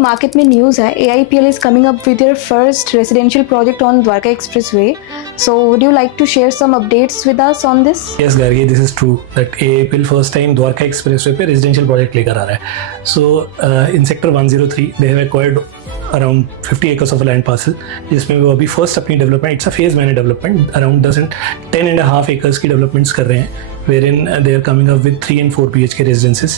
मार्केट में न्यूज़ है AIPL is coming up with their first residential project on Dwarka Expressway. So would you like to share some updates with us on this? Yes, Gargi, this is true that AIPL first time Dwarka Expressway पे residential project लेकर आ रहा है. So in sector 103 they have acquired around 50 acres of a land parcel जिसमें वो अभी फर्स्ट अपनी development it's a phase manner development around 10.5 acres की डेवलपमेंट्स कर रहे हैं wherein they are coming up with 3 and 4 BHK residences.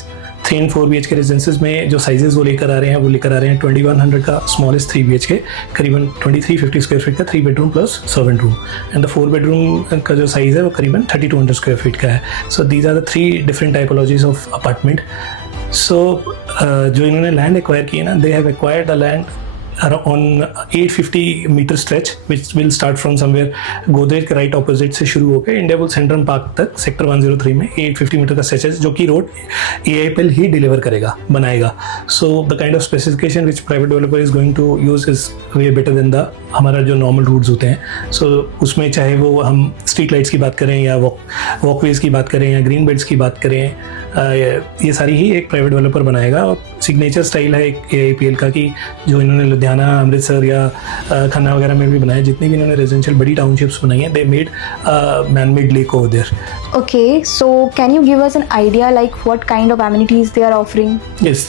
3 and 4 BHK रेजिडेंसेज में जो साइजेस वो लेकर आ रहे हैं 2100 का स्मॉलेस्ट 3 BHK, करीबन 2350 स्क्वायर फीट का 3 bedroom plus servant room, and the 4 बेडरूम का जो साइज़ है वो करीबन 3200 स्क्वायर फीट का है. So these are the 3 different typologies of apartment. So जो इन्होंने लैंड एक्वायर की है ना, they have acquired the land on 850 meter stretch which will start from somewhere Godrej के राइट ऑपोजिट से शुरू होकर इंडियाबुल सेंट्रम पार्क तक सेक्टर 103 में 850 मीटर का स्ट्रेच है जो कि रोड AIPL ही डिलीवर करेगा, बनाएगा. So the kind of specification which private developer is going to use is way better than the हमारा जो नॉर्मल रूट्स होते हैं. सो उसमें चाहे वो हम स्ट्रीट लाइट्स की बात करें या वॉकवेज की बात करें या ग्रीन बेल्ट्स की बात करें, ये सारी ही एक प्राइवेट डेवलपर बनाएगा. और सिग्नेचर स्टाइल है एक AIPL का कि जो इन्होंने लुधियाना, अमृतसर या खन्ना वगैरह में भी बनाया, जितनी भी इन्होंने रेजिडेंशियल बड़ी टाउनशिप्स बनाई हैं, they made man made lake over there. Okay, so can you give us an idea like what kind of amenities they are offering? Yes,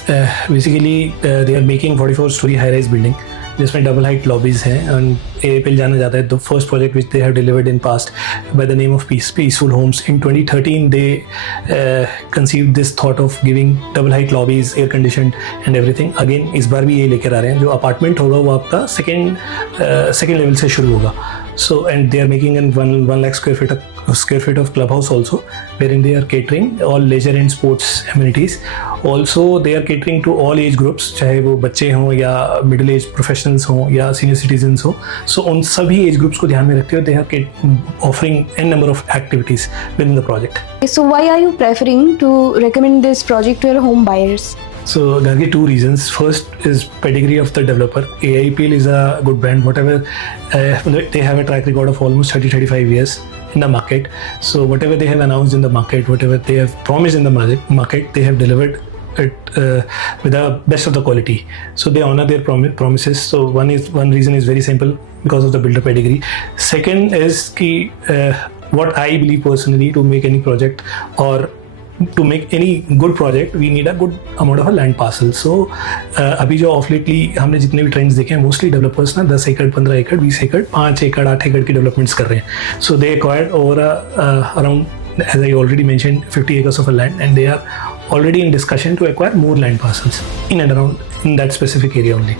basically they are making 44-story high-rise building जिसमें double height lobbies हैं. And AIPL जाना जाता है the first project which they have delivered in past by the name of peaceful homes. In 2013 they conceived this thought of giving double height lobbies, air conditioned and everything. Again इस बार भी ये लेकर आ रहे हैं. जो अपार्टमेंट होगा वो आपका सेकेंड लेवल से शुरू होगा. So and they are making in 1 lakh square feet of clubhouse also, wherein they are catering all leisure and sports amenities. Also they are catering to all age groups, चाहे वो बच्चे हों या middle age professionals हों या senior citizens हों. So उन सभी age groups को ध्यान में रखते हुए they are offering n number of activities within the project. So why are you preferring to recommend this project to your home buyers? So Gargi, 2 reasons. First is pedigree of the developer. AIPL is a good brand. Whatever they have a track record of almost 30-35 years in the market. So whatever they have announced in the market, whatever they have promised in the market, they have delivered it with the best of the quality. So they honor their promises. So one reason is very simple, because of the builder pedigree. Second is ki what I believe personally, to make any project or to make any good project we need a good amount of a land parcel. So अभी जो of lately हमने जितने भी ट्रेंड्स देखे हैं, mostly developers ना 10 एकड़, 15 एकड़, 20 एकड़, 5 एकड़, 8 एकड़ की डेवलपमेंट्स कर रहे हैं. So they acquired over around, as I already mentioned, 50 acres of a land, and they are already in discussion to acquire more land parcels in and around in that specific area only.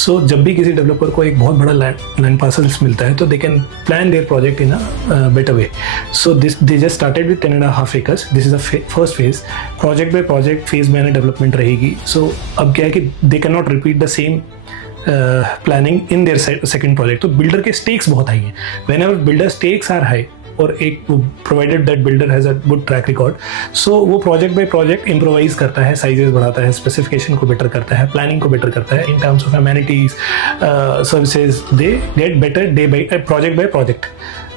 So जब भी किसी डेवलपर को एक बहुत बड़ा land parcels मिलता है तो they can plan their project in a better way. So they just started with 10.5 acres. This is the first phase. Project by project phase में डेवलपमेंट रहेगी. So अब क्या है कि they cannot repeat the same planning in their second project. तो builder के stakes बहुत high हैं. Whenever builder stakes are high, और एक provided that builder has a good track record, so वो प्रोजेक्ट बाय प्रोजेक्ट इम्प्रोवाइज करता है, साइजेस बढ़ाता है, स्पेसिफिकेशन को बेटर करता है, प्लानिंग को बेटर करता है. In terms of amenities, services, they get better day by project by project.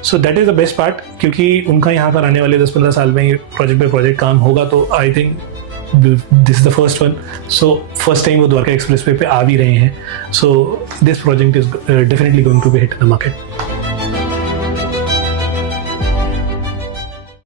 So that is the best part, क्योंकि उनका यहाँ पर आने वाले 10-15 साल में प्रोजेक्ट बाय प्रोजेक्ट काम होगा. तो I think this is the first one. So first time वो द्वारका एक्सप्रेसवे पे आ भी रहे हैं. So this project is definitely going to be hit in the market.